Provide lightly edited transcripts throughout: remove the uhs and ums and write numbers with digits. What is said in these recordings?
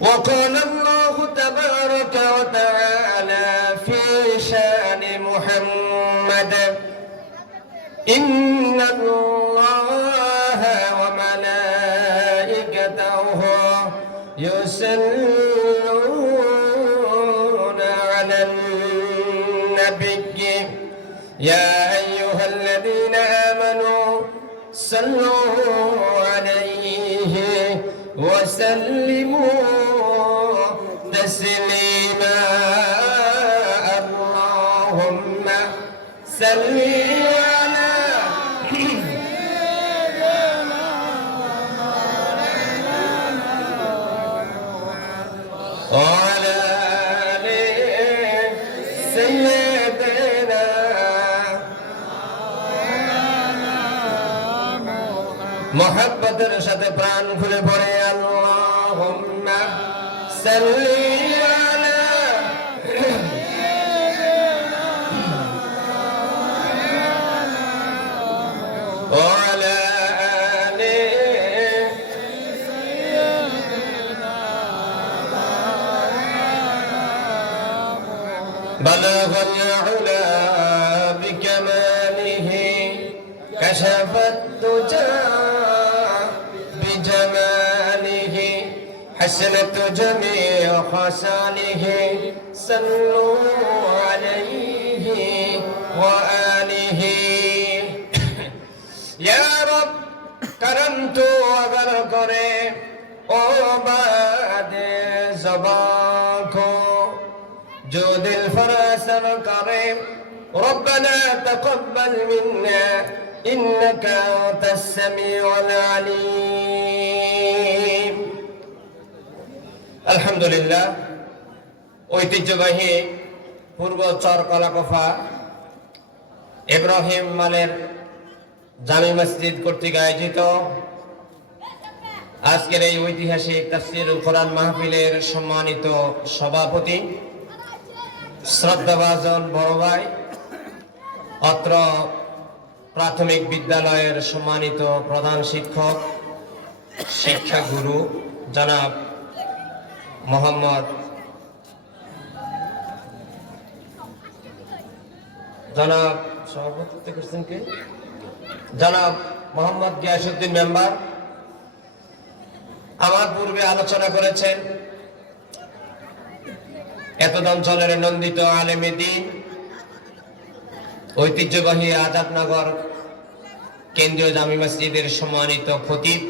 وقال الله تبارك وتعالى في شأن محمد إن الله وملائكته يصلون على النبي يا أيها الذين آمنوا صلوا عليه وسلموا تسليما اللهم صل على وعلى آل سيدنا محبতের সাথে প্রাণ খুলে পড়ে আল্লাহুম্মা সাল্লি আলা وعلى آل بلغ العلا بكماله كشف الدجى بجماله حسنت جميع خصاله صلوا عليه وآله يا رب کرم تو اگر کرے او باد زبان کو جو دل فراسر کرے ربنا تقبل منا إنك أنت السميع العليم الحمد لله ঐতিহ্যবাহী পূর্ব চর কলাকফা ইব্রাহিম মালের জামি মসজিদ কর্তৃক আয়োজিত আজকের এই ঐতিহাসিক তাফসীরুল কোরআন মাহফিলের সম্মানিত সভাপতি শ্রদ্ধাভাজন বড় ভাই অত্র প্রাথমিক বিদ্যালয়ের সম্মানিত প্রধান শিক্ষক শিক্ষা গুরু জনাব মোহাম্মদ সভাপতিত্ব করছেন কে জনাব মোহাম্মদ গিয়াসউদ্দিন মেম্বার আমার পূর্বে আলোচনা করেছেন এতদ অঞ্চলের নন্দিত আলেমে দ্বীন ঐতিহ্যবাহী আজাদনগর কেন্দ্রীয় জামি মসজিদের সম্মানিত খতিব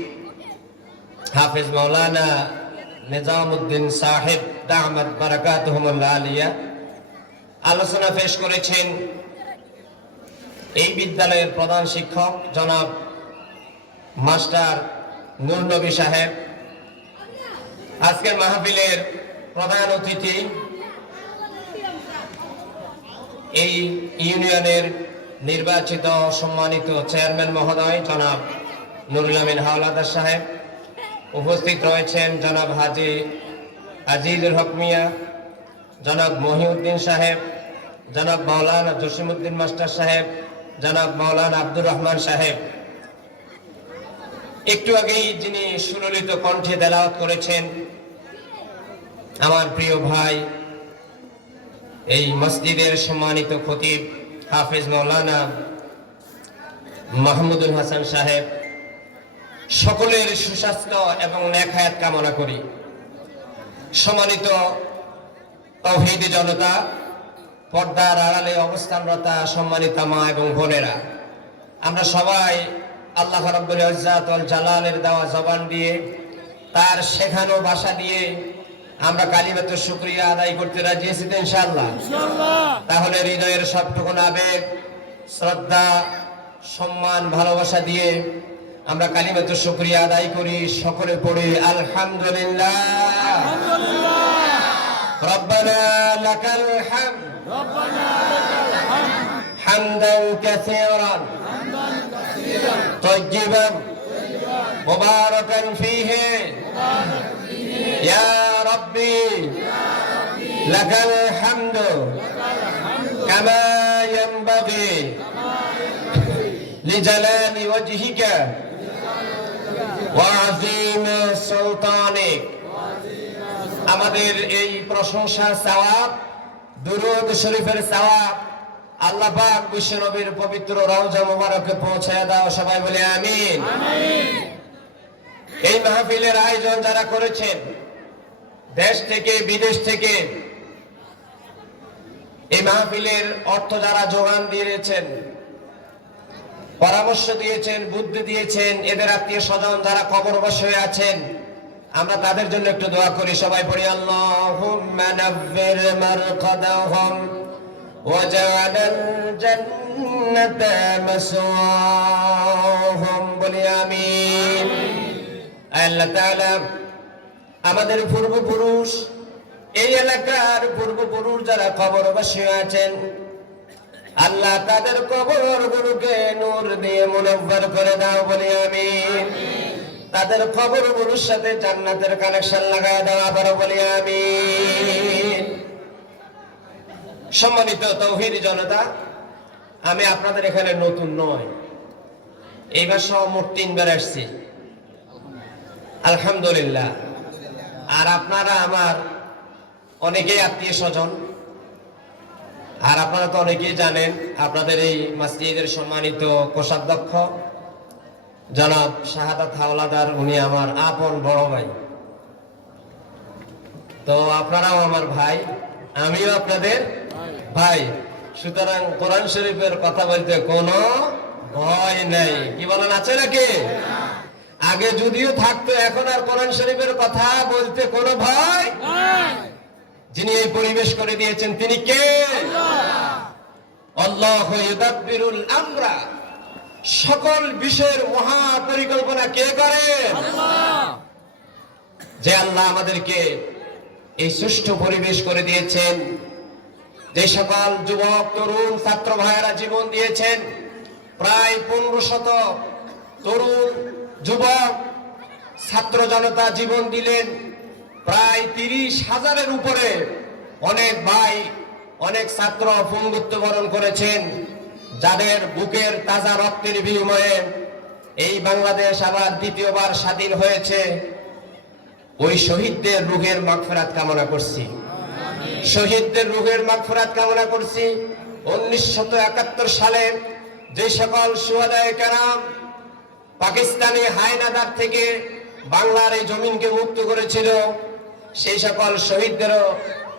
হাফেজ মাওলানা নিজামউদ্দিন সাহেব দামাত বারাকাতুহুমুল্লাহ আলিয়া আলোচনা পেশ করেছেন এই বিদ্যালয়ের প্রধান শিক্ষক জনাব মাস্টার নূর নবী সাহেব আজকের মাহফিলের প্রধান অতিথি এই ইউনিয়নের নির্বাচিত সম্মানিত চেয়ারম্যান মহোদয় জনাব নুরুল আমিন হাওলাদার সাহেব উপস্থিত রয়েছেন জনাব হাজী আজিজুল হক মিয়া জনাব মহিউদ্দিন সাহেব জনাব মাওলানা জসিমউদ্দিন মাস্টার সাহেব জনাব মাওলানা আব্দুর রহমান সাহেব একটু আগেই যিনি সুললিত কণ্ঠে তেলাওয়াত করেছেন আমার প্রিয় ভাই এই মসজিদের সম্মানিত খতিব হাফেজ মাওলানা মাহমুদুল হাসান সাহেব সকলের সুস্বাস্থ্য এবং নেক হায়াত কামনা করি সম্মানিত তাওহীদি জনতা পর্দার আড়ালে অবস্থানরতা সম্মানিত মা এবং বোনেরা আমরা সবাই আল্লাহ রাব্বুল ইজ্জাত ওয়াল জালালের দেওয়া জবান দিয়ে তার শেখানো ভাষা দিয়ে আমরা কালিমাতুশ শুকরিয়া আদায় করতে রাজি আছি তো ইনশাআল্লাহ তাহলে হৃদয়ের সবটুকু আবেগ শ্রদ্ধা সম্মান ভালোবাসা দিয়ে আমরা কালিমাতুশ শুকরিয়া আদায় করি সকলে পড়ি আলহামদুলিল্লাহ রব্বানা লাকাল হামদ হামদান কাসীরান طيبا مباركا فيه يا ربي لك الحمد كما ينبغي لجلال وجهك وعظيم سلطانك আমাদের এই প্রশংসা সওয়াব, দুরূদ শরীফের সওয়াব আল্লাহ পাক বিশ্ব নবীর পবিত্র রওজা মুবারকে পৌঁছায় দাও। সবাই বলে আমিন। এই মাহফিলের আয়োজন যারা করেছেন, দেশ থেকে বিদেশ থেকে এই মাহফিলের অর্থ যারা যোগান দিয়েছেন, পরামর্শ দিয়েছেন, বুদ্ধি দিয়েছেন, এদের আত্মীয় স্বজন যারা কবরবাসী হয়ে আছেন, আমরা তাদের জন্য একটু দোয়া করি। সবাই পড়ি আল্লাহুম্মা নাফির মারকাদাহুম ওয়াজআলাল জান্নাতা মাসওয়াহুম, বলি আমিন। আল্লাহ তাআলা আমাদের পূর্বপুরুষ, এই এলাকার পূর্বপুরুষ যারা কবরবাসী আছেন, আল্লাহ তাদের কবরগুলোকে নূর দিয়ে মুনাব্বার করে দাও, বলি আমিন। তাদের কবরগুলোর সাথে জান্নাতের কানেকশন লাগায় দাও, আবার বলি আমিন। সম্মানিত তাওহীদি জনতা, আমি আপনাদের এখানে নতুন নয়, এইবার সহ মোট 3 বার আসছি, আলহামদুলিল্লাহ। আর আপনারা আমার অনেকেই আত্মীয় স্বজন, আর আপনারা তো অনেকেই জানেন আপনাদের এই মসজিদের সম্মানিত কোষাধ্যক্ষ জনাব শাহাদাত হাওলাদার, উনি আমার আপন বড় ভাই। তো আপনারাও আমার ভাই, আমিও আপনাদের ভাই, সুতরাং কোরআন শরীফের কথা বলতে কোনো ভয় নাই। কি বলেন, আছে নাকি? আগে যদিও থাকতো, এখন আর কোরআন শরীফের কথা বলতে কোনো ভয় নাই। যিনি এই পরিবেশ করে দিয়েছেন তিনি কে? আল্লাহু ইউদাব্বিরুল আমরা, সকল বিষয়ের মহা পরিকল্পনা কে করেন? আল্লাহ। যে আল্লাহ আমাদেরকে এই সুষ্ঠু পরিবেশ করে দিয়েছেন, যে সকল যুবক তরুণ ছাত্র ভাইয়েরা জীবন দিয়েছেন, প্রায় 1500 তরুণ যুবক ছাত্র জনতা জীবন দিলেন, প্রায় 30,000-এর উপরে অনেক ভাই, অনেক ছাত্র পঙ্গুত্ব বরণ করেছেন, যাদের বুকের তাজা রক্তের বিনিময়ে এই বাংলাদেশ আবার দ্বিতীয়বার স্বাধীন হয়েছে। ওই শহীদদের রূহের মাগফিরাত কামনা করছি, শহীদদের রূহের মাগফিরাত কামনা করছি। 1971 সালে যে সকল শুহাদায়ে কেরাম পাকিস্তানি হায়নাদার থেকে বাংলার এই জমিনকে মুক্ত করেছিল, সেই সকল শহীদদেরও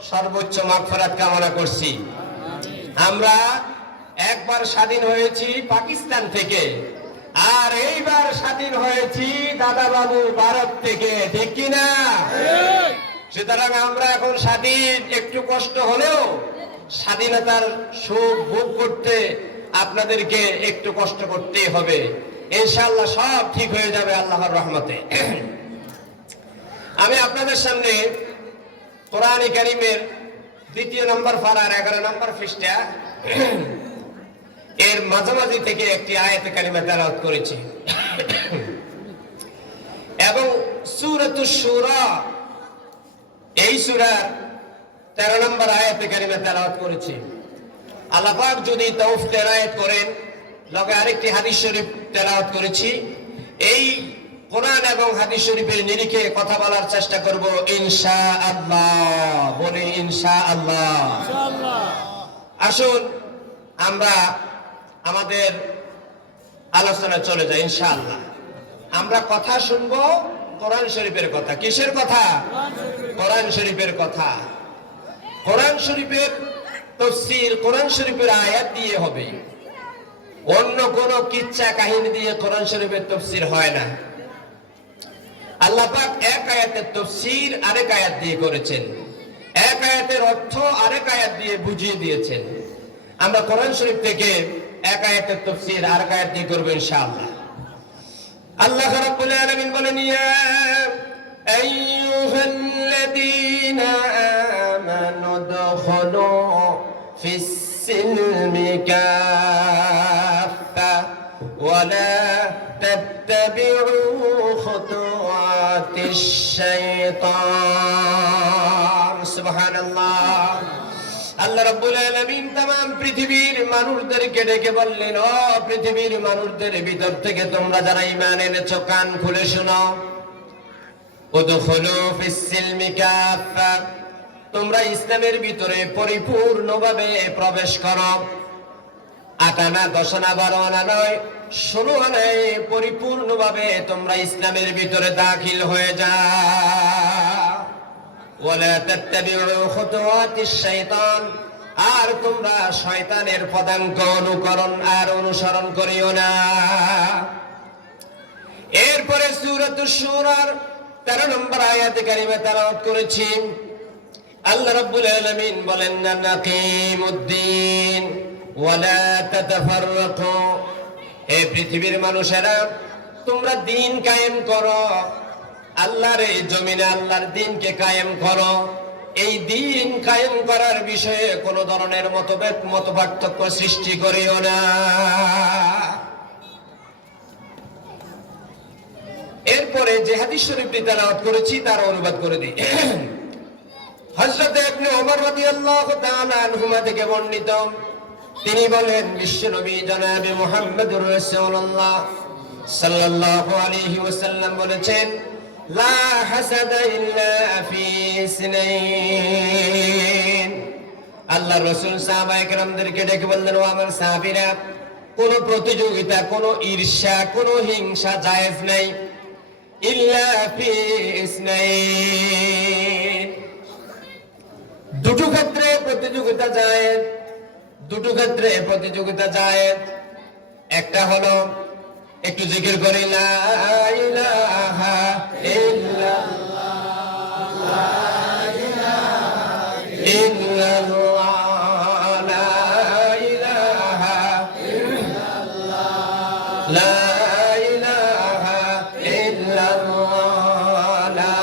সর্বোচ্চ মাগফিরাত কামনা করছি। আমরা একবার স্বাধীন হয়েছি পাকিস্তান থেকে, আর এইবার স্বাধীন হয়েছি দাদা বাবু ভারত থেকে, ঠিক কিনা? সুতরাং আমরা এখন স্বাধীন, একটু কষ্ট হলেও স্বাধীনতার সুখ ভোগ করতে আপনাদেরকে একটু কষ্ট করতেই হবে। ইনশাআল্লাহ সব ঠিক হয়ে যাবে আল্লাহর রহমতে। আমি আপনাদের সামনে কোরআন কারীমের 2 নম্বর পারার 11 নম্বর পৃষ্ঠা এর মাঝামাঝি থেকে একটি আয়াতে কারিমা তেলাওয়াত করেছি, এবং সূরাতুশ শুরা এই সূরার 13 নম্বর আয়াতে কারিমা তেলাওয়াত করেছি। আল্লাহ পাক যদি তৌফিক এনায়েত করেন, লগে আরেকটি হাদিস শরীফ তেলাওয়াত করেছি। এই কোরআন এবং হাদিস শরীফের নিরিখে কথা বলার চেষ্টা করব ইনশাআল্লাহ, বলি ইনশাআল্লাহ। আসুন আমরা আমাদের আলোচনা চলে যাই ইনশাআল্লাহ। আমরা কথা শুনবো কোরআন শরীফের কথা। কিসের কথা? কোরআন শরীফের কথা। কোরআন শরীফের তাফসীর কোরআন শরীফের আয়াত দিয়ে হবে, অন্য কোন কিচ্ছা কাহিনী দিয়ে কোরআন শরীফের তাফসীর হয় না। আল্লাহ পাক এক আয়াতের তাফসীর আরেক আয়াত দিয়ে করেছেন, এক আয়াতের অর্থ আরেক আয়াত দিয়ে বুঝিয়ে দিয়েছেন। আমরা কোরআন শরীফ থেকে এক আয়াতের তাফসীর আরেক আয়াত দিয়ে করব ইনশাআল্লাহ। আল্লাহ রাব্বুল আলামিন বলেন, ইয়া আইয়ুহাল্লাযীনা আমানু দুখুলু ফিস সিলমি কাফা ওয়া লা তাত্তাবিউ খুতুওয়াতিশ শাইতান। সুবহানাল্লাহ। আল্লাহ রাব্বুল আলামিন तमाम পৃথিবীর মানুষদেরকে ডেকে বললেন, ও পৃথিবীর মানুষদের ভিতর থেকে তোমরা যারা ঈমান এনেছো কান খুলে শোনো। উদখুলু ফিস সিলমি কাফা, তোমরা ইসলামের ভিতরে পরিপূর্ণভাবে প্রবেশ করো। 8 আনা 10 আনা 12 আনা নয়, 16 আনায় পরিপূর্ণভাবে তোমরা ইসলামের ভিতরে দাখিল হয়ে যাও। ওয়ালা তাত্তাবিউ খুতুওয়াতিশ শাইতান, আর তোমরা শয়তানের পদাঙ্ক অনুকরণ আর অনুসরণ করিও না। এরপরে সূরাতুশ শূরার 13 নম্বর আয়াতে কারিমা তেলাওয়াত করেছি। আল্লাহ রাব্বুল আলামিন বলেন, নাকিমুদ্দিন ওয়ালা তাতাফাররাকু, হে পৃথিবীর মানুষেরা, তোমরা দিন কায়েম করো, আল্লাহর এই জমিনে আল্লাহর দিনকে কায়েম করো। এই দিন কায়েম করার বিষয়ে কোন ধরনের মতভেদ মতপার্থক্য সৃষ্টি করিও না। এরপরে যে হাদিস শরীফটি তেলাওয়াত করেছি তার অনুবাদ করে দিই। হযরত ইবনে ওমর রাদিয়াল্লাহু তাআলা আনহুমা থেকে বর্ণিত, তিনি বলেন, বিশ্বনবী জনাবে মুহাম্মদুর রাসূলুল্লাহ সাল্লাল্লাহু আলাইহি ওয়াসাল্লাম বলেছেন, লা হাসাদা ইল্লা ফি ইসনাইন। আল্লাহর রাসূল সাহাবায়ে কেরামদেরকে ডেকে বললেন, ও আমার সাহাবীরা, কোন প্রতিযোগিতা, কোন ঈর্ষা, কোন হিংসা জায়েজ নাই, ইল্লা ফি ইসনাইন, দুটো ক্ষেত্রে প্রতিযোগিতা জায়েজ, দুটো ক্ষেত্রে প্রতিযোগিতা জায়েজ। একটা হলো, একটু জিকির করি, লা ইলাহা ইল্লাল্লাহ, লা ইলাহা ইল্লাল্লাহ, লা ইলাহা ইল্লাল্লাহ, লা ইলাহা ইল্লাল্লাহ, লা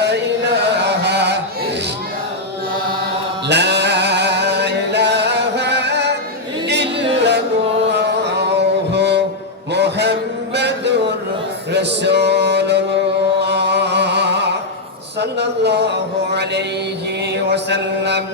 ইলাহা ইল্লাল্লাহ, লা রাসূলুল্লাহ সাল্লাল্লাহু আলাইহি ওয়াসাল্লাম।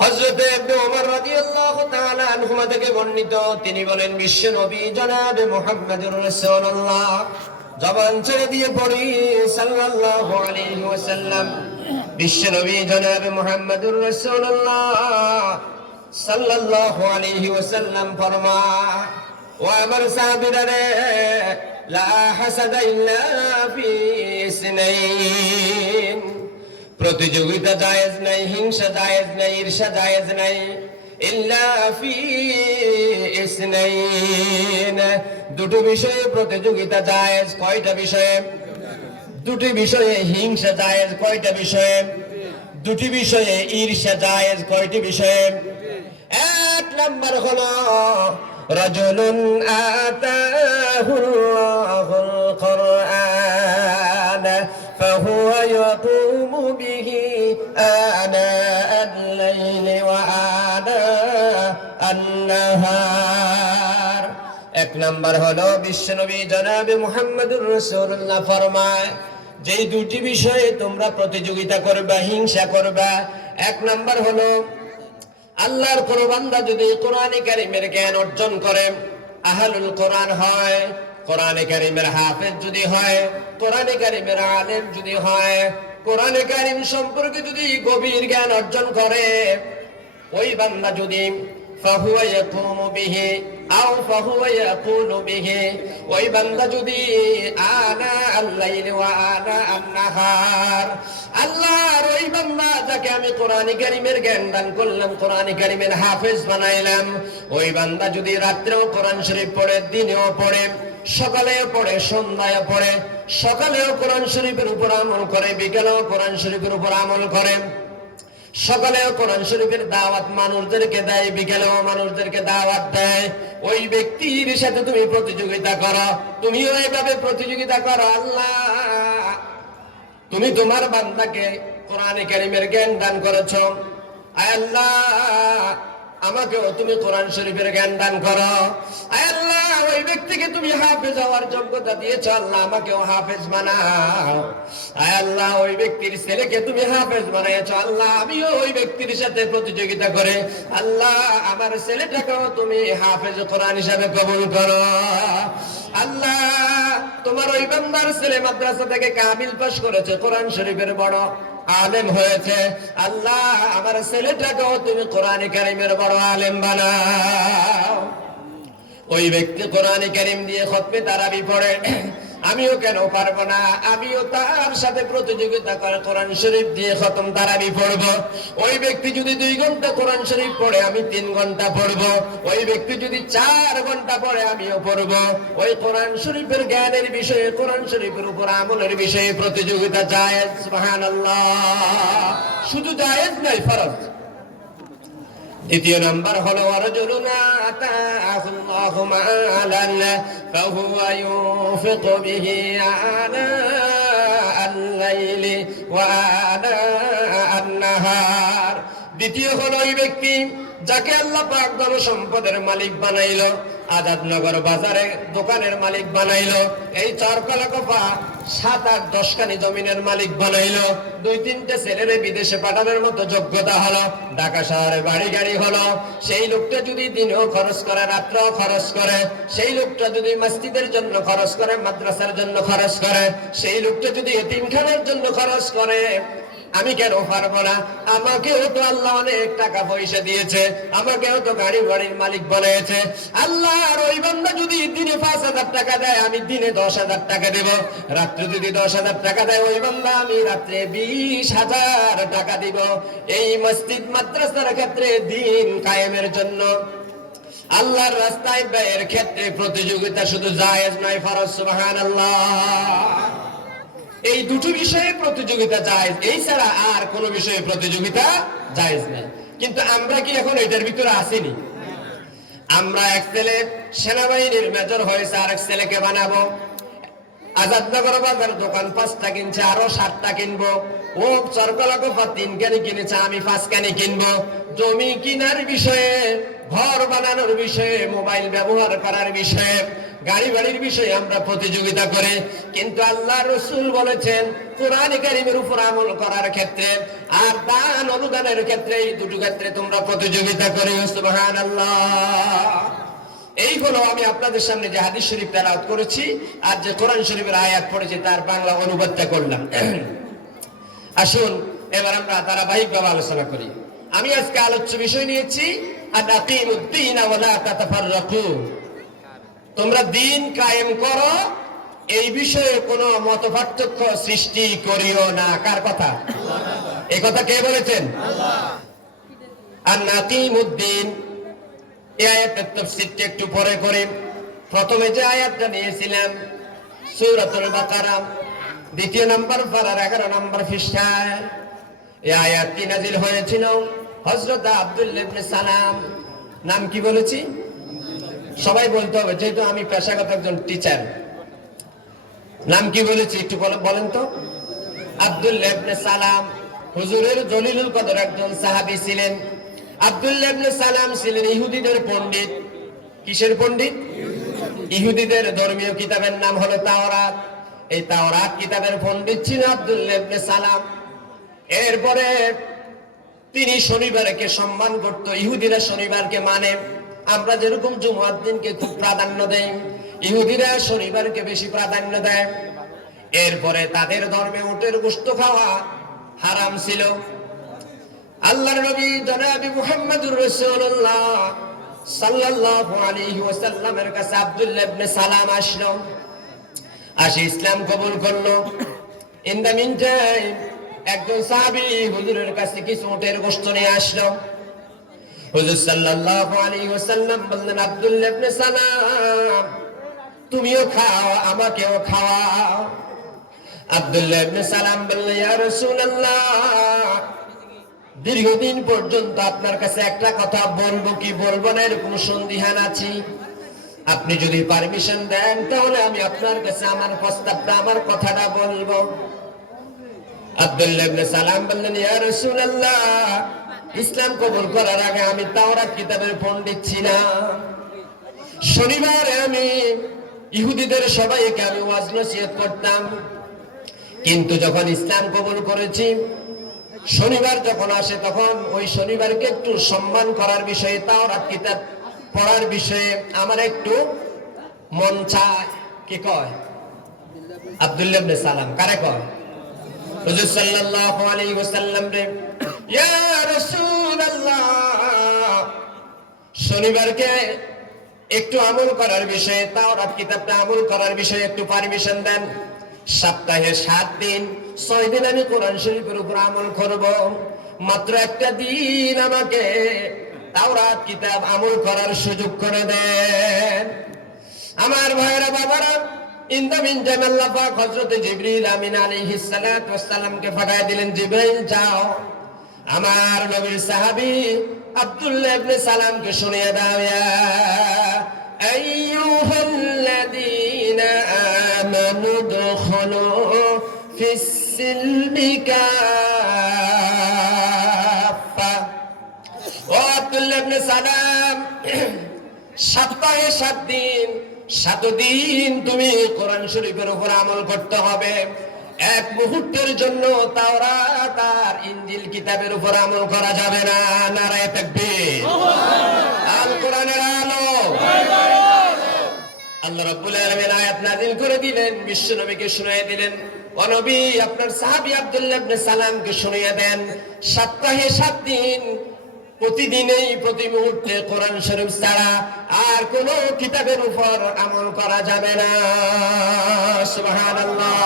হযরত ইবনে ওমর রাদিয়াল্লাহু তাআলা আনহুমা থেকে বর্ণিত, তিনি বলেন, বিশ্ব নবী জনাবে মুহাম্মদুর রাসূলুল্লাহ, জবান ছেড়ে দিয়ে পড়ি সাল্লাল্লাহু আলাইহি ওয়াসাল্লাম, বিশ্ব নবী জনাবে মুহাম্মদুর রাসূলুল্লাহ সাল্লাল্লাহু আলাইহি ওয়াসাল্লাম ফরমায়, ও আমার সাহাবীরা রে, লা হাসাদা ইল্লা ফি ইসনাইন, প্রতিযোগিতা জায়েজ নাই, হিংসা জায়েজ নাই, ঈর্ষা জায়েজ নাই, ইল্লা ফি ইসনাইন, দুটো বিষয়ে প্রতিযোগিতা জায়েজ। কয়টা বিষয়ে? দুটি বিষয়ে। হিংসা জায়েজ। কয়টা বিষয়ে? দুটি বিষয়ে। ঈর্ষা জায়েজ। কয়টি বিষয়ে? এক নাম্বার হলো, রাজুলুন আতাহুল্লাহুল কুরআন ফাহুয়া ইয়াকুমু বিহি আনা আল-লাইলি ওয়া আনা আন-নাহার। এক নাম্বার হলো, বিশ্বনবী জনাবে মুহাম্মদুর রাসূলুল্লাহ ফরমায়, যেই দুটি বিষয়ে তোমরা প্রতিযোগিতা করবা, হিংসা করবা, এক নাম্বার হলো, আল্লাহর কোন বান্দা যদি কোরআনে কারীমের জ্ঞান অর্জন করে, আহলুল কোরআন হয়, কোরআনে কারীমের হাফেজ যদি হয়, কোরআনে কারীমের আলেম যদি হয়, কোরআনে কারীম সম্পর্কে যদি গভীর জ্ঞান অর্জন করে, ওই বান্দা যদি ফাহুয়া ইয়াকুমু বিহি আও ফাহুয়া ইয়াকুলু বিহি, ওই বান্দা যদি আনা আল-লাইলি ওয়া আনা আন-নাহার, আল্লাহর ওই বান্দা যাকে আমি কোরআনে কারীমের জ্ঞান দান করলাম, কোরআনে কারীমের হাফেজ বানাইলাম, ওই বান্দা যদি রাত্রেও কোরআন শরীফ পড়ে, দিনেও পড়ে, সকালেও পড়ে, সন্ধ্যায় পড়ে, সকালেও কোরআন শরীফের উপর আমল করে, বিকেলেও কোরআন শরীফের উপর আমল করে, সকালেও কোরআন শরীফের দাওয়াত মানুষদেরকে দেয়, বিকেলেও মানুষদেরকে দাওয়াত দেয়, ওই ব্যক্তির সাথে তুমি প্রতিযোগিতা করো, তুমিও এইভাবে প্রতিযোগিতা করো। আল্লাহ, তুমি তোমার বান্দাকে কোরআনে কারীমের জ্ঞান দান করেছো, আয় আল্লাহ, আমাকেও তুমি কোরআন শরীফের জ্ঞান দান করো। আয় আল্লাহ, ওই ব্যক্তিকে তুমি হাফেজ হওয়ার যোগ্যতা দিয়েছো, আল্লাহ আমাকেও হাফেজ বানাও। আয় আল্লাহ, ওই ব্যক্তির ছেলেকে তুমি হাফেজ বানাইছো, আল্লাহ আমিও ওই ব্যক্তির সাথে প্রতিযোগিতা করে আল্লাহ আমার ছেলেটাকেও তুমি হাফেজ কোরআন হিসাবে কবুল করো। আল্লাহ, তোমার ওই বান্দার ছেলে মাদ্রাসা থেকে কামিল পাস করেছে, কোরআন শরীফের বড় আলেম হয়েছে, আল্লাহ আমার ছেলেটাকেও তুমি কোরআন কারীমের বড় আলেম বানাও। ওই ব্যক্তি কোরআন কারীম দিয়ে খতমে তারাবি পড়ে, আমিও কেন পারবো না? আমিও তার সাথে প্রতিযোগিতা করে কোরআন শরীফ দিয়ে খতম তারাবি পড়ব। ওই ব্যক্তি যদি 2 ঘন্টা কোরআন শরীফ পড়ে, আমি 3 ঘন্টা পড়ব। ওই ব্যক্তি যদি 4 ঘন্টা পড়ে, আমিও পড়ব। ওই কোরআন শরীফের জ্ঞানের বিষয়ে, কোরআন শরীফের উপর আমলের বিষয়ে প্রতিযোগিতা জায়েজ। সুবহানাল্লাহ, শুধু জায়েজ নয়, ফরজ। দ্বিতীয় নাম্বার হলো ওয়ারজুলুনা আতাহুল্লাহু মালান ফাহুয়া ইউনফিকু বিহি আনা আল-লাইলি ওয়া আনা আন-নাহার। দ্বিতীয় হলো ওই ব্যক্তি যাকে আল্লাহ পাক ধন সম্পদের মালিক বানাইলো, আজাদনগর বাজারে দোকানের মালিক বানাইলো, এই 4 কলকফা 7-8-10 খানি জমিনের মালিক বানাইলো, 2-3টে ছেলেরে বিদেশে পাঠানোর মতো যোগ্যতা হলো, ঢাকা শহরে বাড়ি গাড়ি হলো। সেই লোকটা যদি দিনেও খরচ করে, রাত্রেও খরচ করে, সেই লোকটা যদি মসজিদের জন্য খরচ করে, মাদ্রাসার জন্য খরচ করে, সেই লোকটা যদি এতিমখানার জন্য খরচ করে, আমি কেন পারবো না? আমাকেও তো আল্লাহ অনেক টাকা পয়সা দিয়েছে, আমাকেও তো গাড়ি বাড়ির মালিক বানিয়েছে। আল্লাহ, আর ওই বান্দা যদি দিনে 5,000 টাকা দেয়, আমি দিনে 10,000 টাকা দেব। রাত্রে যদি 10,000 টাকা দেয় ওই বান্দা, আমি রাত্রে 20,000 টাকা দিব। এই মসজিদ মাদ্রাসার ক্ষেত্রে দিন কায়েমের জন্য, আল্লাহর রাস্তায় ব্যয়ের ক্ষেত্রে প্রতিযোগিতা শুধু জায়েজ নয়, ফরজ। সুবহানাল্লাহ, এই দুটো বিষয়ে প্রতিযোগিতা জায়েজ, এই ছাড়া আর কোনো বিষয়ে প্রতিযোগিতা জায়েজ নেই। কিন্তু আমরা কি এখন এটার ভিতরে আসিনি? আমরা এক ছেলে সেনাবাহিনীর মেজর হয়েছে, আরেক ছেলেকে বানাবো। আজাদনগর বাজার দোকান 5টা কিনছে, আরো 7টা কিনবো। ও চরকলাকফা 3 খানি কিনেছে, আমি 5 খানি কিনবো। জমি কিনার বিষয়ে, ঘর বানানোর বিষয়ে, মোবাইল ব্যবহার করার বিষয়ে, গাড়ি বাড়ির বিষয়ে আমরা প্রতিযোগিতা করে। কিন্তু আল্লাহ রাসূল বলেছেন কোরআন কারীমের উপর আমল করার ক্ষেত্রে আর দান অনুদানের ক্ষেত্রে, এই দুটো ক্ষেত্রে তোমরা প্রতিযোগিতা করে। সুবহানাল্লাহ। এই হলো আমি আপনাদের সামনে যে হাদিস শরীফ তেলাওয়াত করেছি আর যে কোরআন শরীফের আয়াত পড়েছি তার বাংলা অনুবাদটা করলাম। আসুন এবার আমরা ধারাবাহিকভাবে আলোচনা করি। আমি আজকে আলোচ্য বিষয় নিয়েছি আকিমুদ্দিন ওয়া লা তাতাফাররাকু। তোমরা দিন কায়েম করো, এই বিষয়ে কোনো মতপার্থক্য সৃষ্টি করিও না। কার কথা? এই কথা কে বলেছেন? আল্লাহ। আর আকিমুদ্দিন, এই আয়াতের তাফসীরটা একটু পরে করি। প্রথমে যে আয়াতটা নিয়েছিলাম সূরাতুল বাকারা 2 নম্বর পারার 11 নম্বর পৃষ্ঠায়, এই আয়াতটি নাযিল হয়েছিল হযরত আব্দুল্লাহ ইবনে সালাম। নাম কি বলেছি? সবাই বলতে হবে, যেহেতু আমি পেশাগত একজন টিচার। নাম কি বলেছি একটু বলেন তো? আব্দুল্লাহ ইবনে সালাম হুজুরের জলিলুল কদর একজন সাহাবী ছিলেন। আব্দুল্লাহ ইবনে সালাম ছিলেন ইহুদিদের পণ্ডিত। কিসের পণ্ডিত? ইহুদিদের ধর্মীয় কিতাবের নাম হলো তাওরাত। এই তাওরাত কিতাবের পণ্ডিত ছিল আব্দুল্লাহ ইবনে সালাম। এরপরে তিনি শনিবারকে সম্মান করত। ইহুদিরা শনিবারকে মানে, আমরা যেরকম জুমার দিনকে খুব প্রাধান্য দেই, ইহুদিরা শনিবারকে বেশি প্রাধান্য দেয়। এরপরে তাদের ধর্মে উটের গোশত খাওয়া হারাম ছিল। আল্লাহর নবী জনাবে মুহাম্মদুর রাসূলুল্লাহ সাল্লাল্লাহু আলাইহি ওয়াসাল্লামের কাছে আব্দুল্লাহ ইবনে সালাম আসলো, আসি ইসলাম কবুল করলো। ইন দ্য মিন টাইম একজন সাহাবী হুজুরের কাছে কিছু উটের গোশত নিয়ে আসলো। হুজুর সাল্লাল্লাহু আলাইহি ওয়াসাল্লাম বললেন, আব্দুল্লাহ ইবনে সালাম তুমিও খাও, আমাকেও খাওয়াও। আব্দুল্লাহ ইবনে সালাম বললেন, ইয়া রাসূলুল্লাহ, দীর্ঘদিন পর্যন্ত আপনার কাছে একটা কথা বলবো কি বলবো না এরকম সন্দিহান আছি। আপনি যদি পারমিশন দেন তাহলে আমি আপনার কাছে আমার প্রস্তাবটা, আমার কথাটা বলবো। আব্দুল্লাহ ইবনে সালাম বললেন, ইয়া রাসূলুল্লাহ, ইসলাম কবুল করার আগে আমি তাওরাত কিতাবের পণ্ডিত ছিলাম। শনিবারে আমি ইহুদিদের সবাইকে আমি ওয়াজ নসিহত করতাম, কিন্তু যখন ইসলাম কবুল করেছি, শনিবার যখন আসে তখন ওই শনিবারকে একটু সম্মান করার বিষয়ে, তাওরাত কিতাব পড়ার বিষয়ে আমার একটু মন চায়। কি কয়? আব্দুল্লাহ ইবনে সালাম কারে কয়? হুজুর সাল্লাল্লাহু আলাইহি ওয়াসাল্লাম রে, ইয়া রাসূলুল্লাহ, শনিবারকে একটু আমল করার বিষয়ে, তাওরাত কিতাবটা আমল করার বিষয়ে একটু পারমিশন দেন। সপ্তাহে 7 দিন 6 দিন আমি কোরআন শরীফের উপর আমল করব, মাত্র একটা দিন আমাকে তাওরাত কিতাব আমল করার সুযোগ করে দেন। আমার ভাইরা বাবারা, ইন দ্য মিন টাইম আল্লাহ পাক হযরত জিবরিল আমিন আলাইহিস সালাতু ওয়াস সালামকে পাঠিয়ে দিলেন, জিবরাইল যাও আমার নবীর সাহাবী আব্দুল্লাহ ইবনে সালামকে শুনিয়ে দাও, ইয়া আইয়ুহাল্লাযীনা আমানু দুখুলু ফিস সিলমি কাফা। ও আব্দুল্লাহ ইবনে সালাম, সপ্তাহে 7 দিন 7 দিন তুমি কোরআন শরীফের উপর আমল করতে হবে। এক মুহূর্তের জন্য তাওরাত আর ইনজিল কিতাবের উপর আমল করা যাবে না। নারায়ে তাকবীর। আল কোরআনের আলো। আল্লাহ রাব্বুল আলামিন আয়াত নাযিল করে দিলেন, বিশ্ব নবীকে শুনিয়ে দিলেন, ও নবী আপনার সাহাবী আব্দুল্লাহ ইবনে সালামকে শুনিয়ে দেন, সপ্তাহে 7 দিন প্রতিদিনই প্রতি মুহূর্তে কোরআন শরীফ ছাড়া আর কোন কিতাবের উপর আমল করা যাবে না। সুবহানাল্লাহ।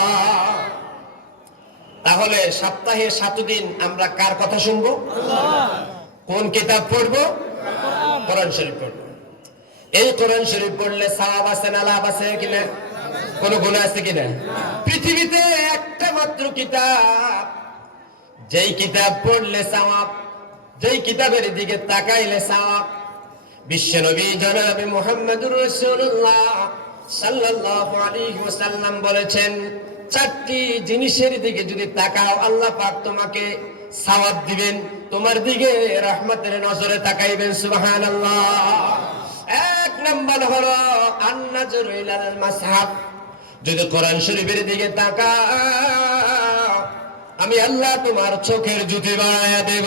তাহলে সপ্তাহে 7 দিন আমরা কার কথা শুনবো? কোন কিতাব পড়বো? কোরআন শরীফ পড়বো। এই কোরআন শরীফ পড়লে সওয়াব আছে না লাভ আছে কিনা? কোনো গুনাহ আছে কিনা? পৃথিবীতে একটা মাত্র কিতাব, যেই কিতাব পড়লে সওয়াব, যেই কিতাবের দিকে তাকাইলে সওয়াব। বিশ্বনবী জনাবে মুহাম্মদুর রাসূলুল্লাহ সাল্লাল্লাহু আলাইহি ওয়াসাল্লাম বলেছেন, 4টি জিনিসের দিকে যদি তাকাও আল্লাহ পাক তোমাকে সওয়াব দিবেন, তোমার দিকে রহমতের নজরে তাকাইবেন। সুবহানাল্লাহ। 1 নাম্বার হলো আন-নাজরু ইলাল মাসহাব, যদি কোরআন শরীফের দিকে তাকাও আমি আল্লাহ তোমার চোখের জ্যোতি বাড়ায়া দেব।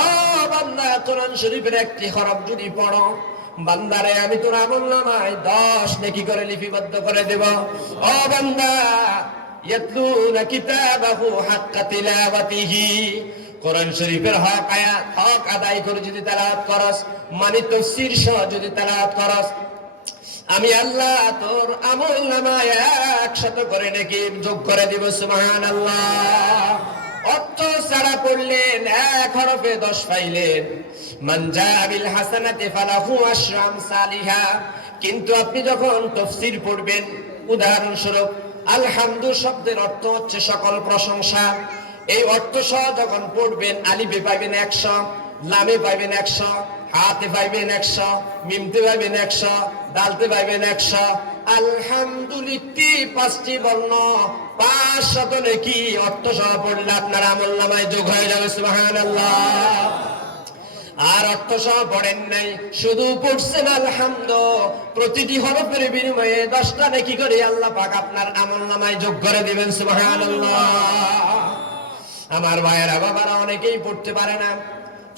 ও বান্দা, কোরআন শরীফের একটি হরফ যদি পড়ো, বান্দারে আমি তোর আমলনামায় 10 নেকি করে লিপিবদ্ধ করে দেব। ও বান্দা, ইয়াতলুনা কিতাবাহু হাক্কা তিলাওয়াতিহি, কোরআন শরীফের হক আয়াত হক আদায় করে যদি তেলাওয়াত করস, মানে তাফসীর সহ যদি তেলাওয়াত করস, আমি আল্লাহ তোর আমলনামায় 100 করে নেকি যোগ করে দিব। সুবহানাল্লাহ। অর্থ ছাড়া পড়লেন, 1 হরফে 10 পাইলেন। মান জাআ বিল হাসানাতি ফালাহু আশরু আমসালিহা। কিন্তু আপনি যখন তাফসীর পড়বেন, উদাহরণস্বরূপ আলহামদু শব্দের অর্থ হচ্ছে সকল প্রশংসা, এই অর্থ সহ যখন পড়বেন, আলিফে পাইবেন 100, লামে পাইবেন 100, হাতে পাইবেন 100, মিমতে পাইবেন 100, দালতে পাইবেন 100। আলহামদুলিল্লাহ 5টি বর্ণ 500 নেকি অর্থ সহ পড়লে আপনার আমলনামায় যোগ হয়ে যাবে। সুবহানাল্লাহ। আর অর্থ সহ পড়েন নাই, শুধু পড়ছেন আলহামদু, প্রতিটি হরফের বিনিময়ে 10টা নেকি করে আল্লাহ পাক আপনার আমলনামায় যোগ করে দিবেন। সুবহানাল্লাহ। আমার ভাইয়েরা বাবারা, অনেকেই পড়তে পারে না।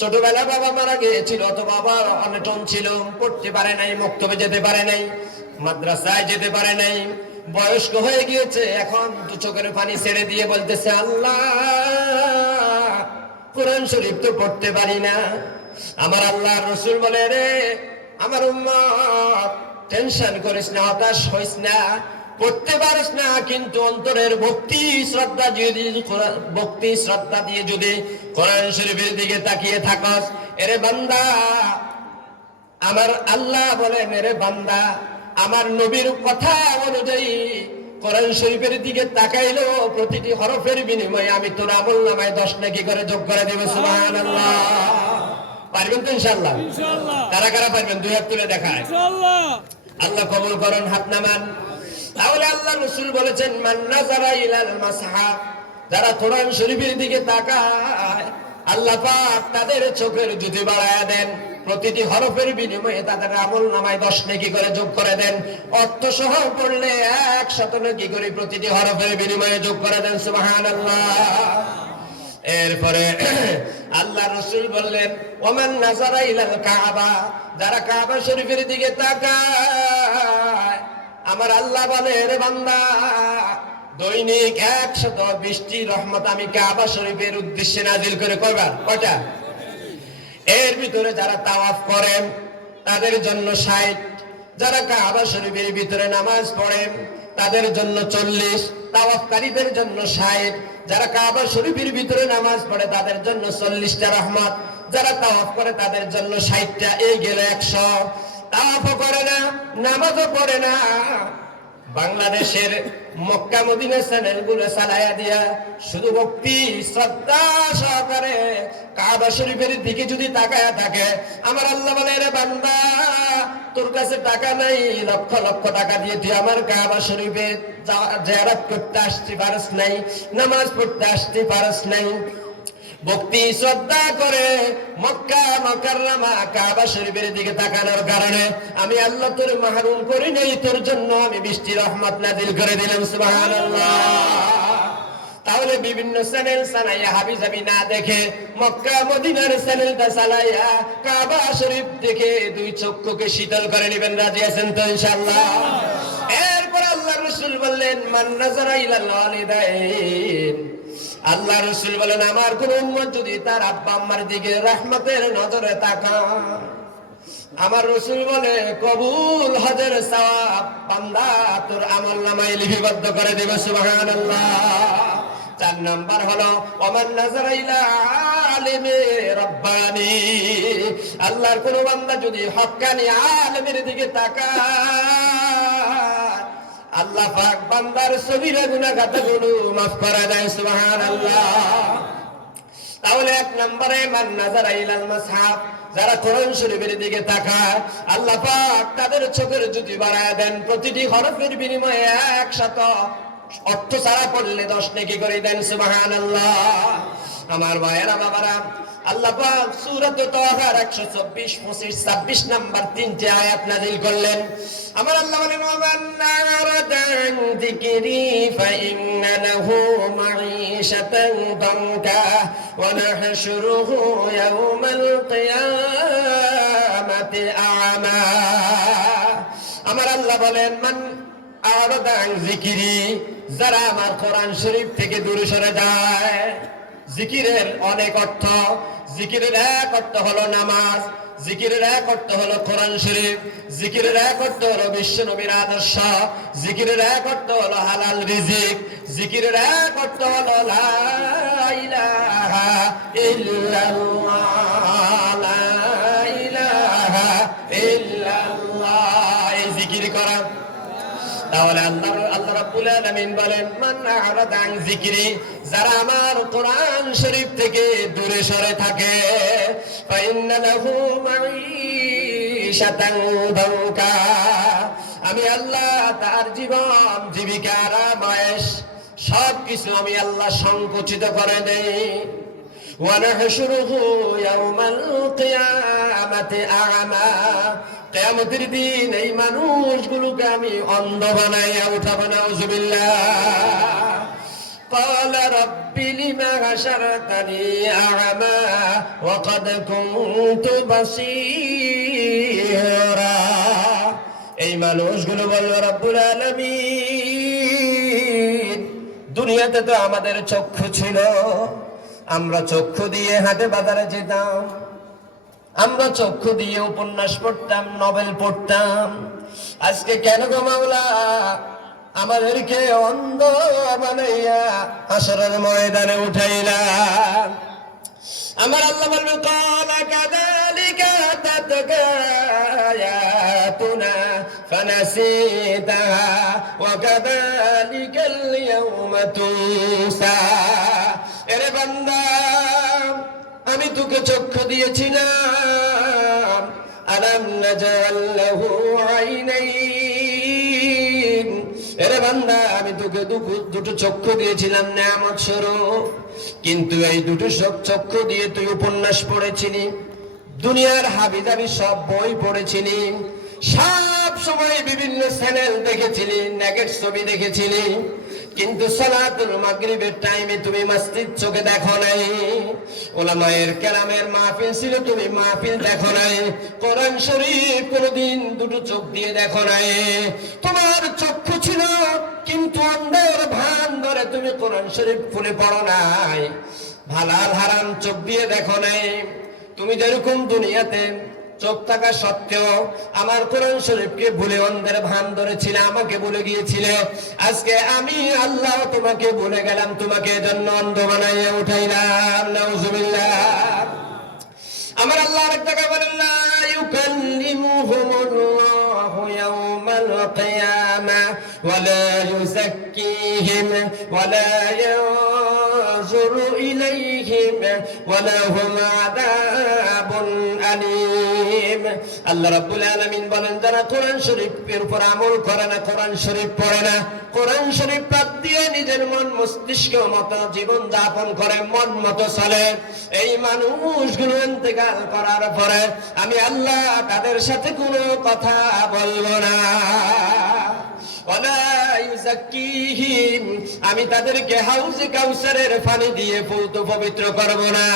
ছোটবেলা বাবা মারা গিয়েছিল, তো বাবার অনটন ছিল, পড়তে পারে নাই, মক্তবে যেতে পারে নাই, মাদ্রাসায় যেতে পারে নাই। বয়স্ক হয়ে গিয়েছে, এখন 2 চোখের পানি ছেড়ে দিয়ে বলতেছে, আল্লাহ কোরআন শরীফ তো পড়তে পারি না। আমার আল্লাহর রাসূল বলে, রে আমার উম্মত, টেনশন করিস না, হতাশ হইস না, পড়তে পারিস না, কিন্তু অন্তরের ভক্তি শ্রদ্ধা দিয়ে যদি কোরআন শরীফের দিকে তাকিয়ে থাকস, এরে বান্দা, আমার আল্লাহ বলেন, এরে বান্দা, আমার নবীর কথা অনুযায়ী কোরআন শরীফের দিকে তাকাইলো প্রতিটি হরফের বিনিময়ে আমি তোর আমলনামায় 10 নেকি করে যোগ করে দেব। সুবহানাল্লাহ। পারবেন তো ইনশাআল্লাহ? ইনশাআল্লাহ। কারা কারা পারবেন? 2 হাত তুলে দেখায়। ইনশাআল্লাহ। আল্লাহ কবুল করুন, হাত নামান। তাহলে আল্লাহ রাসূল বলেছেন, মান নাযারা ইলাল মাসহাব, যারা কোরআন শরীফের দিকে তাকায় আল্লাহ পাক তাদের চোখের জ্যোতি বাড়ায়া দেন, প্রতিটি হরফের বিনিময়ে তাদের আমল নামায় 10 নেকি করে যোগ করে দেন, অর্থ সহ পড়লে 100 নেকি করে প্রতিটি হরফের বিনিময়ে যোগ করে দেন। সুবহানাল্লাহ। এরপরে আল্লাহ রাসূল বললেন, ওমান নাযারা ইলাল কাবা, যারা কাবা শরীফের দিকে তাকায়, আমার আল্লাহ বলে, রে বান্দা, দৈনিক 120টি রহমত আমি কাবা শরীফের উদ্দেশ্যে নাজিল করে করবার। কয়টা? এর ভিতরে যারা তাওয়াফ করেন তাদের জন্য 60, যারা কাবা শরীফের ভিতরে নামাজ পড়েন তাদের জন্য 40, তাওয়াফকারীদের জন্য 60, যারা কাবা শরীফের ভিতরে নামাজ পড়ে তাদের জন্য 40টা রহমত, যারা তাওয়াফ করে তাদের জন্য 60টা। এই গেল 100। তাওয়াফও করে না, নামাজও পড়ে না, বাংলাদেশের মক্কা মদিনা চ্যানেলগুলো চালায়া দিয়া শুধু ভক্তি শ্রদ্ধা সহকারে কাবা শরীফের দিকে যদি তাকায়া থাকে, আমার আল্লাহ বলে, রে বান্দা, তোর কাছে টাকা নাই, লক্ষ লক্ষ টাকা দিয়ে তুই আমার কাবা শরীফে জিয়ারত করতে আসতে পারস নাই, নামাজ পড়তে আসতে পারস নাই। ভক্তি শ্রদ্ধা করে মক্কা মুকাররমা কাবা শরীফের দিকে তাকানোর কারণে আমি আল্লাহ তোর মাহরুম করি নাই, তোর জন্য আমি বৃষ্টি রহমত নাজিল করে দিলাম। সুবহানাল্লাহ। তাহলে বিভিন্ন চ্যানেল চালাইয়া হাবিজাবি না দেখে মক্কা মদিনার চ্যানেলটা চালাইয়া কাবা শরীফ দেখে 2 চক্ষুকে শীতল করে নেবেন। রাজি আছেন তো ইনশাআল্লাহ? এরপর আল্লাহ রাসূল বললেন, মান নাযারা ইলাল ওয়ালিদাইন, আল্লাহ রাসূল বলেন, আমার কোন উম্মত যদি তার আব্বা আম্মার দিকে রহমতের নজরে তাকায়, আমার রাসূল বলে কবুল হজের সওয়াব বান্দা তোর আমলনামায় লিপিবদ্ধ করে দেবে। সুবহানাল্লাহ। 4 নাম্বার হলো ওমান নাযারা ইলা আলিমি রাব্বানি, আল্লাহর কোন বান্দা যদি হক্কানি আলেমের দিকে তাকায়, আল্লাহ পাক বান্দার সগীরা গুনাহগাতগুলো মাফ করে দেয়। সুবহানাল্লাহ। তাহলে 1 নম্বরে মান নাযারা ইলাল মুসহাফ, যারা কোরআন শরীফের দিকে তাকায়, আল্লাহ পাক তাদের চোখের জ্যোতি বাড়ায় দেন, প্রতিটি হরফের বিনিময়ে 100 অর্থ ছাড়া পড়লে 10 নেকি করে দেন। সুবহানাল্লাহ। আমার ভাইয়েরা বাবারা, আল্লাহ পাক সূরাত তাহার 124, 25, 26 নাম্বার 3টে আয়াত নাযিল করলেন। আমার আল্লাহ বলেন, ওয়ামান নারাদা যিকরি ফাইন্না লাহু মাঈশাতান দানকা ওয়া নাহশুরুহু ইয়াওমাল কিয়ামাতি আ'মা। আমার আল্লাহ বলেন, মান আরাদা যিকরি, যারা আমার কোরআন শরীফ থেকে দূরে সরে যায়। জিকিরের অনেক অর্থ, জিকিরের এক অর্থ হলো নামাজ, জিকিরের এক অর্থ হলো কোরআন শরীফ, জিকিরের এক অর্থ হলো বিশ্ব নবীর আদর্শ, জিকিরের এক অর্থ হলো হালাল রিজিক, জিকিরের এক অর্থ হলো লা ইলাহা ইল্লাল্লাহ, লা ইলাহা ইল্লাল্লাহ, এই জিকির করা। তাহলে আল্লাহ রাব্বুল আলামিন বলেন, মান আরাদা আন যিকরি, যারা আমার কোরআন শরীফ থেকে দূরে সরে থাকে, ফাইন্না লাহু মাঈশাতান দানকা, আমি আল্লাহ তার জীবন জীবিকা আরামায়েশ সবকিছু আমি আল্লাহ সংকুচিত করে দেই। ওয়া নাহশুরুহু ইয়াওমাল কিয়ামাতি আ'মা, কিয়ামতের দিন এই মানুষগুলোকে আমি অন্ধ বানাইয়া উঠাবো। নাউযুবিল্লাহ। قال رب لما حشرتني أعمى وقد كنت بصيرا, এই মানুষগুলো বলল, রব্বুল আলামিন, দুনিয়াতে তো আমাদের চক্ষু ছিল, আমরা চক্ষু দিয়ে হাটে বাজারে যেতাম, আমরা চক্ষু দিয়ে উপন্যাস পড়তাম, নভেল পড়তাম, আজকে কেন গো মাওলা আমাদেরকে অন্ধ বানাইয়া হাসরের ময়দানে উঠাইলা? আমার আল্লাহ বলবে, ক্বালা কাযালিকা আতাতকা আয়াতুনা ফানাসিতাহা ওয়া কাযালিকাল ইয়াওমা তুনসা। এরে বান্দা, আমি তোকে চক্ষু দিয়েছিলাম, আলাম নাজআল লাহু আইনাইন, এরে বান্দা, আমি তোকে দুটো চক্ষু দিয়েছিলাম নেয়ামত স্বরূপ, কিন্তু এই দুটো চক্ষু দিয়ে তুই উপন্যাস পড়েছিলি, দুনিয়ার হাবিজাবি সব বই পড়েছিলি, সব সময় বিভিন্ন চ্যানেল দেখেছিলি, নেগেট ছবি দেখেছিলি, কিন্তু সালাতুল মাগরিবের টাইমে তুমি মসজিদ চোখে দেখো নাই। ওলামায়ের কেরামের মাহফিল ছিল, তুমি মাহফিল দেখো নাই। কোরআন শরীফ কোনদিন দুটো চোখ দিয়ে দেখো নাই। তোমার চক্ষু ছিল কিন্তু অন্ধের ভান ধরে তুমি কোরআন শরীফ খুলে পড়ো নাই, হালাল হারাম চোখ দিয়ে দেখো নাই। তুমি যেরকম দুনিয়াতে চোখ থাকা সত্ত্বেও আমার কোরআন শরীফকে ভুলে অন্ধের ভান ধরেছিলে, আমাকে ভুলে গিয়েছিলে, আজকে আমি আল্লাহ তোমাকে ভুলে গেলাম, তোমাকে এজন্য অন্ধ বানাইয়া উঠাইলাম। নাউজুবিল্লাহ। আমার আল্লাহ আরেকটা বলেন, লা ইউকাল্লিমুহুমুল্লাহু ইয়াওমাল কিয়ামা ওয়া লা ইউযাক্কিহিম ওয়া লা ইয়ানজুরু ইলাইহিম ওয়া লাহুম আযাবুন আলীম। আল্লাহ রাব্বুল আলামিন বলেন, যারা কোরআন শরীফের উপর আমল করে না, কোরআন শরীফ পড়ে না, কোরআন শরীফ বাদ দিয়ে নিজের মন মস্তিষ্ক মতো জীবন যাপন করে, মন মতো চলে, এই মানুষগুলো ইন্তেকাল করার পরে আমি আল্লাহ তাদের সাথে কোনো কথা বলবো না। ওয়ালা ইউযাক্কিহিম, আমি তাদেরকে হাউজে কাউসারের পানি দিয়ে পূত পবিত্র করব না।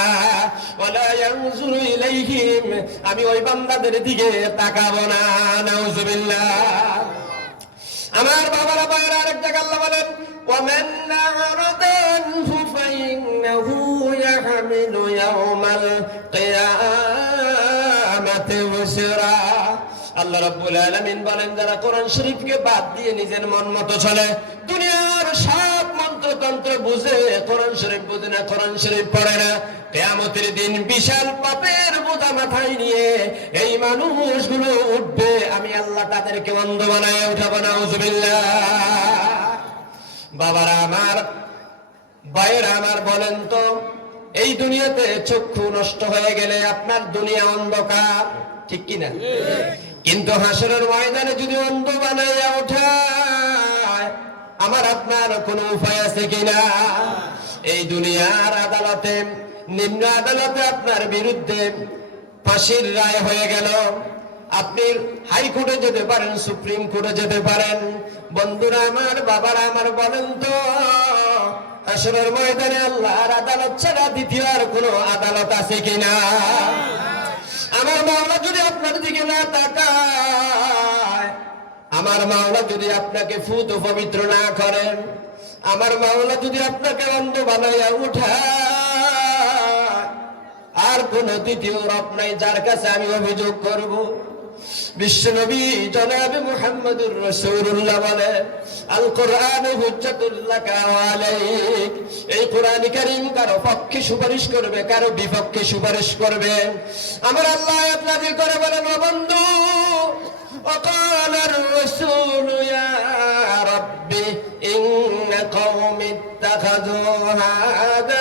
ওয়ালা ইয়ানজুরু ইলাইহিম, আমি ওই বান্দাদের দিকে তাকাবো না। নাউজুবিল্লাহ। আমার বাবারা ভাইরা, আরেক জায়গায় আল্লাহ বলেন, ওয়ামান আ'রাদা আনহু ফাইন্নাহু ইয়াহমিলু ইয়াওমাল কিয়ামাতি ওযরা। আল্লাহ রাব্বুল আলামিন বলেন, যারা কোরআন শরীফকে বাদ দিয়ে নিজের মন মতো চলে, দুনিয়ার সব মন্ত্রতন্ত্র বুঝে, কোরআন শরীফ বুঝে না, কোরআন শরীফ পড়ে না, কিয়ামতের দিন বিশাল পাপের বোঝা মাথায় নিয়ে এই মানুষগুলো উঠবে, আমি আল্লাহ তাদেরকে অন্ধ বানায় উঠাবো। নাউজুবিল্লাহ। বাবারা আমার, ভাইয়েরা আমার, বলেন তো, এই দুনিয়াতে চক্ষু নষ্ট হয়ে গেলে আপনার দুনিয়া অন্ধকার, ঠিক কিনা? কিন্তু হাসরের ময়দানে যদি অন্ধ বানাইয়া ওঠায়, আমার আপনার কোনো উপায় আছে কিনা? এই দুনিয়ার আদালতে, নিম্ন আদালতে আপনার বিরুদ্ধে ফাঁসির রায় হয়ে গেল, আপনি হাইকোর্টে যেতে পারেন, সুপ্রিম কোর্টে যেতে পারেন। বন্ধুরা আমার, বাবারা আমার, বলেন তো, হাসরের ময়দানে আল্লাহর আদালত ছাড়া দ্বিতীয় আর কোনো আদালত আছে কিনা? আমার মাওলা যদি আপনার দিকে না তাকায়, আমার মাওলা যদি আপনাকে ফুত পবিত্র না করেন, আমার মাওলা যদি আপনাকে অন্ধ বানাইয়া উঠায়, আর কোন দ্বিতীয় রব নাই যার কাছে আমি অভিযোগ করব। বিশ্বনবী জনাবে মুহাম্মদুর রাসূলুল্লাহ বলেন, আল কোরআন হুজ্জাতুল লাকা ওয়া আলাইক। এই কোরআন কারীম কারো পক্ষে সুপারিশ করবে, কারো বিপক্ষে সুপারিশ করবে। আমার আল্লাহ আয়াত নাযিল করে বলেন, ও বন্ধু, وقال الرسول يا رب إن قوم اتخذوا هذا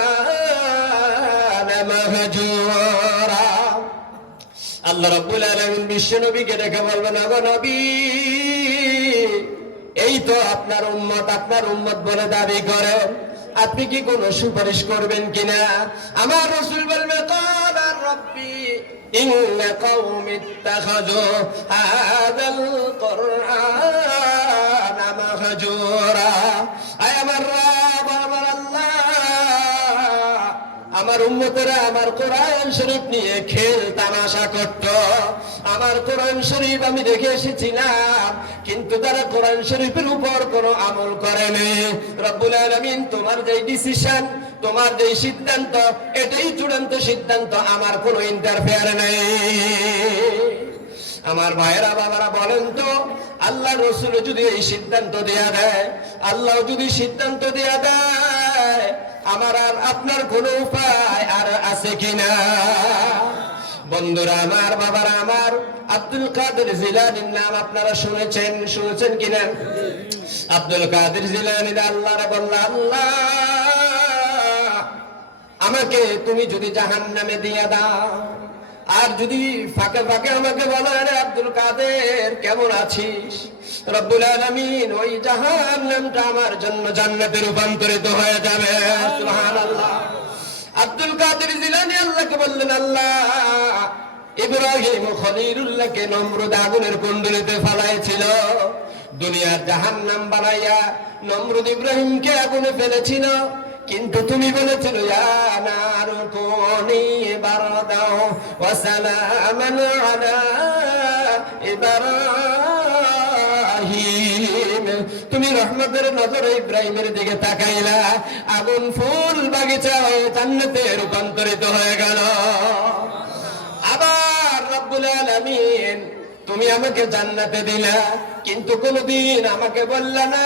القرآن مهجورا। আল্লাহ রাব্বুল আলামিন বিশ্ব নবীকে ডেকে বলবেন, ও নবী, এই তো আপনার উম্মত বলে দাবি করে, আপনি কি কোনো সুপারিশ করবেন কিনা? আমার রাসূল বলবে, ক্বালা রাব্বি ইন্না কওমি ইত্তাখাযু হাযাল কুরআনা মাহজুরা। আয় আমার রব, আমার আল্লাহ, আমার উম্মতেরা আমার কোরআন শরীফ নিয়ে খেল তামাশা করত। আমার কোরআন শরীফ আমি দেখে এসেছিলাম, কিন্তু তারা কোরআন শরীফের উপর কোনো আমল করেনি। রব্বুল আলামিন, তোমার যে ডিসিশন, তোমার যে সিদ্ধান্ত, এটাই চূড়ান্ত সিদ্ধান্ত, আমার কোনো ইন্টারফেয়ার নেই। আমার ভাইয়েরা, বাবারা, বলেন তো, আল্লাহ রসুল যদি এই সিদ্ধান্ত দেয়া দেয়, আল্লাহ যদি সিদ্ধান্ত দেয়া দেয়, আমার আর আপনার কোনো উপায় আর আছে কিনা? বন্ধুরা আমার, বাবারা আমার, আব্দুল কাদের জিলানীর নাম আপনারা শুনেছেন কিনা? আব্দুল কাদের জিলানী আল্লাহরে বলল, আল্লাহ, আমাকে তুমি যদি জাহান্নামে দিয়ে দাও, আর যদি ফাঁকে ফাঁকে আমাকে বলো, আরে আব্দুল কাদের কেমন আছিস, রব্বুল আলামিন ওই জাহান্নামটা আমার জন্য জান্নাতে রূপান্তরিত হয়ে যাবে। সুবহানাল্লাহ। আব্দুল কাদের জিলানী আল্লাহকে বললেন, আল্লাহ ইব্রাহিম খলিলুল্লাহকে নমরুদ আগুনের কুণ্ডলিতে ফেলাইছিল, দুনিয়ার জাহান্নাম বানাইয়া নমরুদ ইব্রাহিমকে আগুনে ফেলেছিল, কিন্তু তুমি বলেছিল ইয়া নারু কুনি বারদাও ওয়া সালামান আলা ইব্রাহিম। তুমি রহমতের নজরে ইব্রাহিমের দিকে তাকাইলা, আগুন ফুল বাগিচা হয়ে জান্নাতে রূপান্তরিত হয়ে গেল। আবার রব্বুল আলামিন তুমি আমাকে জান্নাতে দিলা, কিন্তু কোনদিন আমাকে বললা না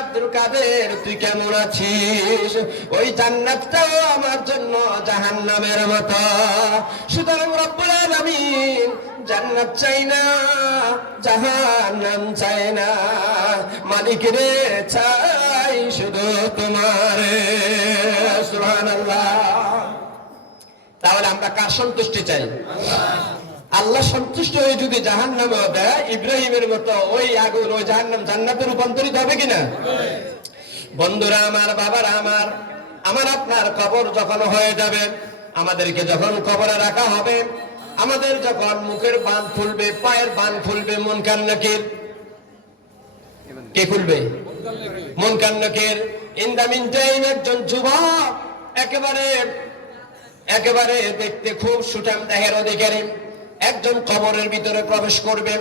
আব্দুল কাদের তুই কেমন আছিস, ওই জান্নাতটাও আমার জন্য জাহান্নামের মতো। সুতরাং রব্বুল আলামিন জান্নাত চাই না, জাহান্নাম চাই না, মালিকরে চাই শুধু তোমারে। সুবহানাল্লাহ। তাহলে আমরা কার সন্তুষ্টি চাই? আল্লাহ সন্তুষ্ট হয়ে যদি জাহান্নামে দেয়, ইব্রাহিমের মতো ওই আগুন ওই জাহান্নাম জান্নাতে রূপান্তরিত হবে কিনা? বন্ধুরা আমার, বাবারা আমার, আমার আপনার কবর যখন হয়ে যাবে, আমাদেরকে যখন কবরে রাখা হবে, আমাদের যখন মুখের বান খুলবে, পায়ের বান খুলবে, মুনকার নাকির কে খুলবে? মুনকার নাকির। ইন দা মিন টাইম একজন যুবক একেবারে দেখতে খুব সুঠাম দেহের অধিকারী একজন কবরের ভিতরে প্রবেশ করবে।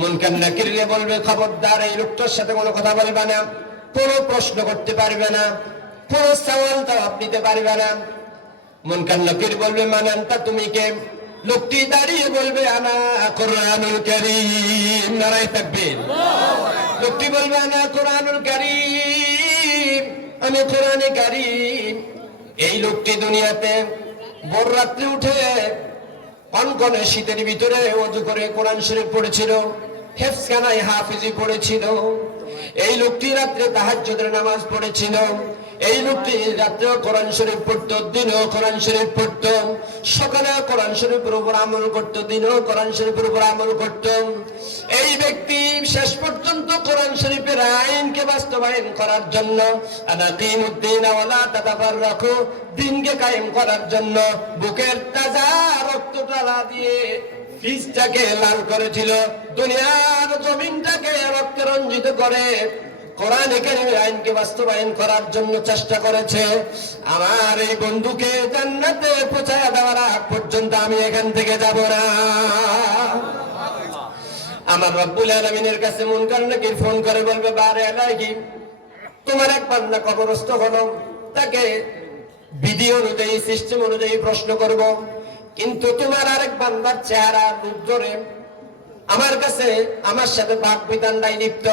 মুনকার নাকির বলবে, খবরদার এই লোকটার সাথে কোনো কথা বলবে না, কোনো প্রশ্ন করতে পারবে না, কোনো সওয়াল জবাব দিতে পারবে না। মুনকার নাকির বলবে, মানে আনতা, তুমি কে? লোকটি দাঁড়িয়ে বলবে, আনা কুরআনুল কারীম। নারায়ে তাকবীর। লোকটি বলবে, আনা কুরআনুল কারীম, আমি কোরআনে কারীম। এই লোকটি দুনিয়াতে ভোর রাত্রে উঠে কনকনে শীতের ভিতরে ওযু করে কোরআন শরীফ পড়েছিল, হেফজখানায় হাফিজি পড়েছিল। এই লোকটি রাত্রে তাহাজ্জুদের নামাজ পড়েছিল। এই লোকটি রাত্রে কোরআন শরীফ পড়তো, দিনেও কোরআন শরীফ পড়তো, সকালে কোরআন শরীফের উপর আমল করতো, দিনেও কোরআন শরীফের উপর আমল করতো। এই ব্যক্তি শেষ পর্যন্ত কোরআন শরীফের আইনকে বাস্তবায়ন করার জন্য, আনাকিমুদ্দিন ওয়ালা তাতাফাররাকু, দিনকে কায়েম করার জন্য বুকের তাজা রক্তটা দিয়ে ফিজটাকে লাল করেছিল, দুনিয়ার জমিনটাকে রক্তে রঞ্জিত করে কোরআন কারীমের আইনকে বাস্তবায়ন করার জন্য চেষ্টা করেছে। আমার এই বন্ধুকে জান্নাতে পৌঁছায় দেওয়ার আগ পর্যন্ত আমি এখান থেকে যাব না। আমার রব্বুল আলামিনের কাছে মুনকার নাকির ফোন করে বলবে, বারে আলাইহি, তোমার এক বান্দা কবরস্থ হলো, তাকে বিধি অনুযায়ী সিস্টেম অনুযায়ী প্রশ্ন করব, কিন্তু তোমার আরেক বান্দার চেহারা রূপ ধরে আমার কাছে আমার সাথে বাক বিধানটাই লিপ্ত,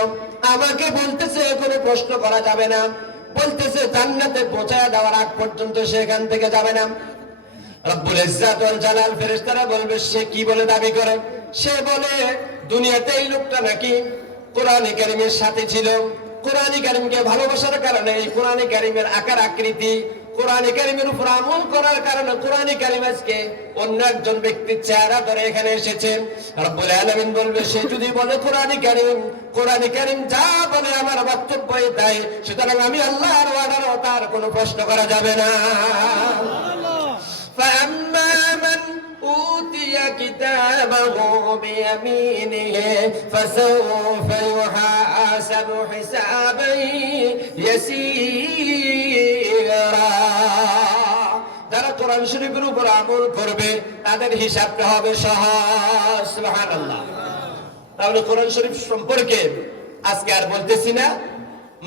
আমাকে বলতেছে কোনো প্রশ্ন করা যাবে না, বলতেছে জান্নাতে পৌঁছায় দেওয়ার আগ পর্যন্ত সেখান থেকে যাবে না। রব্বুল ইজ্জাত ওয়াল জালাল ফেরেশতারা বলবে, সে কি বলে দাবি করে? সে বলে দুনিয়াতে এই লোকটা নাকি কোরআনে কারীমের সাথে ছিল, কোরআনে কারীমকে ভালোবাসার কারণে এই কোরআনে কারীমের আকার আকৃতি, কোরআনে কারীমের উপর আমল করার কারণে কোরআনে কারীম আজকে অন্য একজন ব্যক্তির চেহারা ধরে এখানে এসেছে। রব্বুল আলামিন বলবে, সে যদি বলে কোরআনে কারীম যা বলে আমার বক্তব্য এটাই, সুতরাং আমি আল্লাহর ওয়াদার তার কোনো প্রশ্ন করা যাবে না। فأما من أوتي كتابه بيمينه فسوف يحاسب حسابا يسيرا। যারা কোরআন শরীফের উপর আমল করবে তাদের হিসাবটা হবে সহজ। সুবহানাল্লাহ। তাহলে কোরআন শরীফ সম্পর্কে আজকে আর বলতেছি না,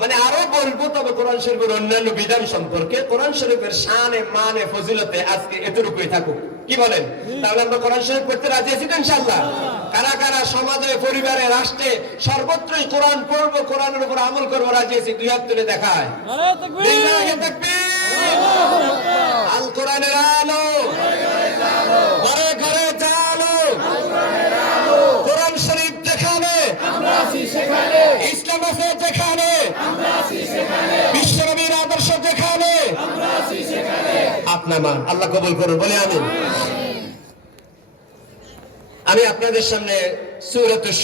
মানে আরো বলবো, তবে কোরআন শরীফের অন্যান্য বিধান সম্পর্কে, কোরআন শরীফের শানে মানে ফজিলতে আজকে এতটুকুই থাকুক। কি বলেন? তাহলে আমরা কোরআন শরীফ পড়তে রাজি আছি তো ইনশাআল্লাহ? কারা কারা সমাজে, পরিবারে, রাষ্ট্রে সর্বত্রই কোরআন পড়বো, কোরআনের উপর আমল করবো রাজি আছি? দুই হাত তুলে দেখায়। লিল্লাহি তাকবীর। আল কোরআনের আলো ঘরে ঘরে চালো, কোরআন শরীফ যেখানে ইসলাম আছে, যেখানে বিশ্বনবীর আদর্শ যেখানে আপনার মান, আল্লাহ কবুল করুন, বলে আমিন। আমি আপনাদের সামনে সূরাতুশ